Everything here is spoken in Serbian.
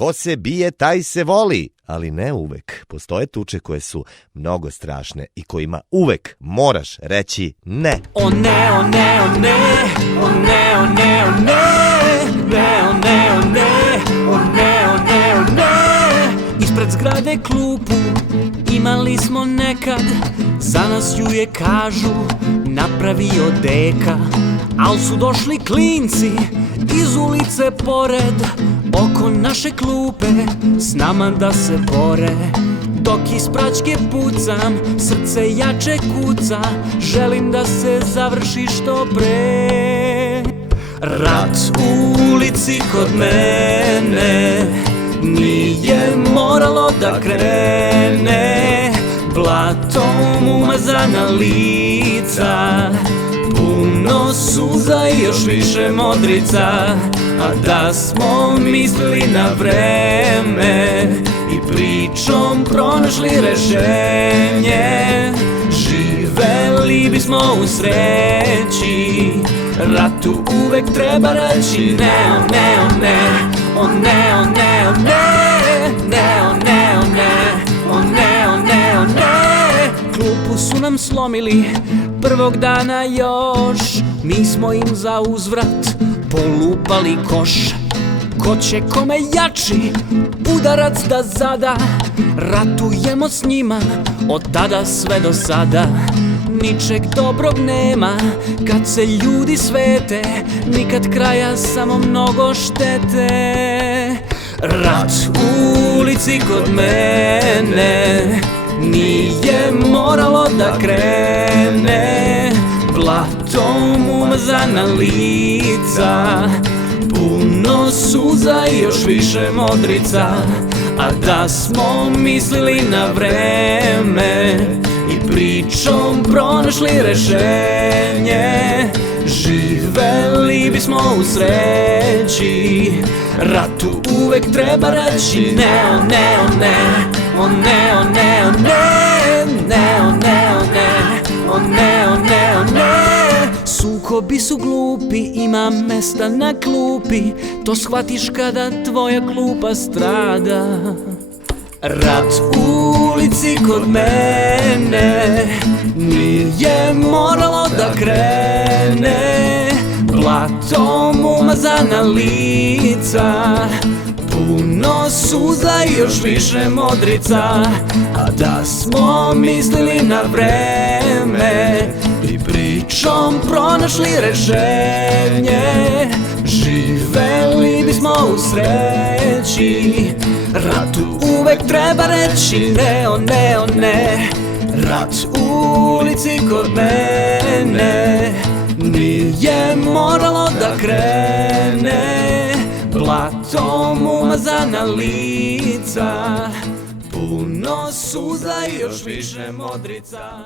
Ko se bije, taj se voli, ali ne uvek. Postoje tuče koje su mnogo strašne i kojima uvek moraš reći ne. O ne, o ne, o ne, o ne, o ne, o ne, ne, o ne, o ne, o ne, o ne, o ne. Ispred zgrade klupu imali smo nekad, za nas ju je, kažu, napravio deka. Al su došli klinci iz ulice pored, oko naše klupe s nama da se bore. Dok iz praćke pucam, srce jače kuca, želim da se završi što pre. Rat u ulici kod mene nije moralo da krene, blatom umazana lica, puno suza i još više modrica. A da smo mislili na vreme i pričom pronašli rešenje, živeli bismo u sreći. Ratu uvek treba reći ne, o ne, o ne, o ne, o ne, o ne, ne, o ne, o ne, o ne, o ne, o ne. Klupu su nam slomili prvog dana još, mi smo im za uzvrat polupali koš. Ko će kome jači udarac da zada, ratujemo s njima od tada sve do sada. Ničeg dobrog nema kad se ljudi svete, nikad kraja, samo mnogo štete. Rat u ulici kod mene nije moralo da krene, blatom umazana lica, puno suza i još više modrica. A da smo mislili na vreme i pričom pronašli rešenje, živeli bismo u sreći. Ratu uvek treba reći ne, o ne, o ne, o ne, o ne, o ne, ne, o ne, o ne, o ne, o ne, o ne. Sukobi su glupi, ima mesta na klupi, to shvatiš kada tvoja klupa strada. Rat u ulici kod mene nije moralo da krene, blatom umazana lica, puno suza i još više modrica. A da smo mislili na vreme i pričom pronašli rešenje, živeli bismo u sreći. Ratu uvek treba reći ne, o ne, o ne. Rat u ulici kod mene nije moralo da krene, blatom umazana lica, puno suza i još više modrica.